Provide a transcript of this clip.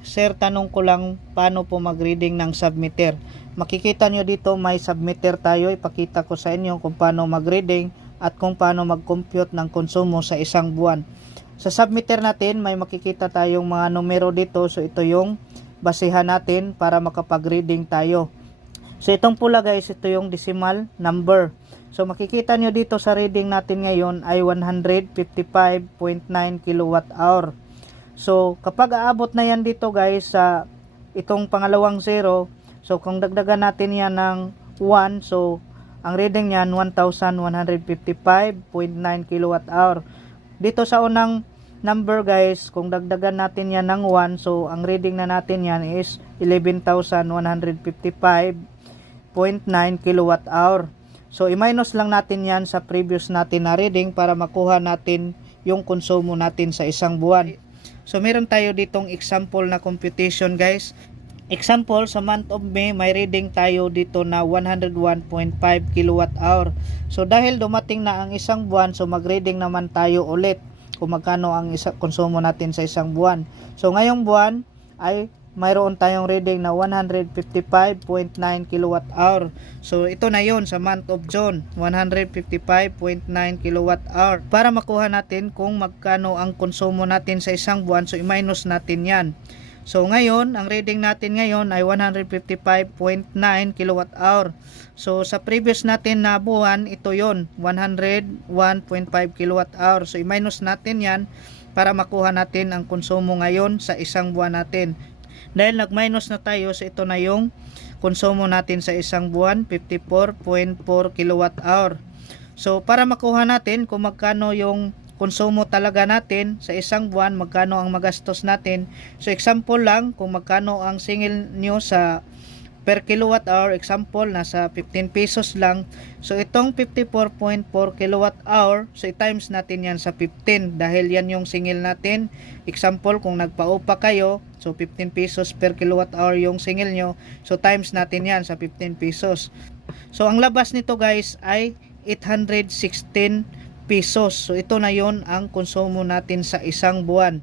Sir, tanong ko lang paano po mag-reading ng submitter. Makikita nyo dito may submitter tayo. Ipakita ko sa inyo kung paano mag-reading at kung paano mag-compute ng konsumo sa isang buwan. Sa submitter natin, may makikita tayong mga numero dito. So ito yung basihan natin para makapag-reading tayo. So itong pula guys, ito yung decimal number. So makikita nyo dito sa reading natin ngayon ay 155.9 kilowatt hour. So kapag aabot na yan dito guys sa itong pangalawang zero, so kung dagdagan natin yan ng 1, so ang reading niyan 1155.9 kilowatt hour. Dito sa unang number guys, kung dagdagan natin yan ng 1, so ang reading na natin yan is 11,155.9 kilowatt hour. So i-minus lang natin yan sa previous natin na reading para makuha natin yung konsumo natin sa isang buwan. So meron tayo ditong example na computation guys. Example, sa month of May, may reading tayo dito na 101.5 kilowatt hour. So dahil dumating na ang isang buwan, so mag-reading naman tayo ulit kung magkano ang isa, konsumo natin sa isang buwan. So ngayong buwan ay mayroon tayong reading na 155.9 kilowatt hour. So ito na yon sa month of June, 155.9 kilowatt hour. Para makuha natin kung magkano ang konsumo natin sa isang buwan, so i-minus natin yan. So ngayon, ang reading natin ngayon ay 155.9 kilowatt hour. So sa previous natin na buwan, ito yon 101.5 kilowatt hour. So i-minus natin yan para makuha natin ang konsumo ngayon sa isang buwan natin. Dahil nag-minus na tayo, so ito na yung konsumo natin sa isang buwan, 54.4 kilowatt hour. So para makuha natin kung magkano yung konsumo talaga natin sa isang buwan, magkano ang magastos natin. So example lang, kung magkano ang singil nyo sa per kilowatt hour, example, nasa 15 pesos lang. So itong 54.4 kilowatt hour, so i-times natin yan sa 15 dahil yan yung singil natin. Example, kung nagpa-upa kayo, so 15 pesos per kilowatt hour yung singil nyo, so times natin yan sa 15 pesos. So ang labas nito guys ay 816 pesos. So ito na yon ang konsumo natin sa isang buwan.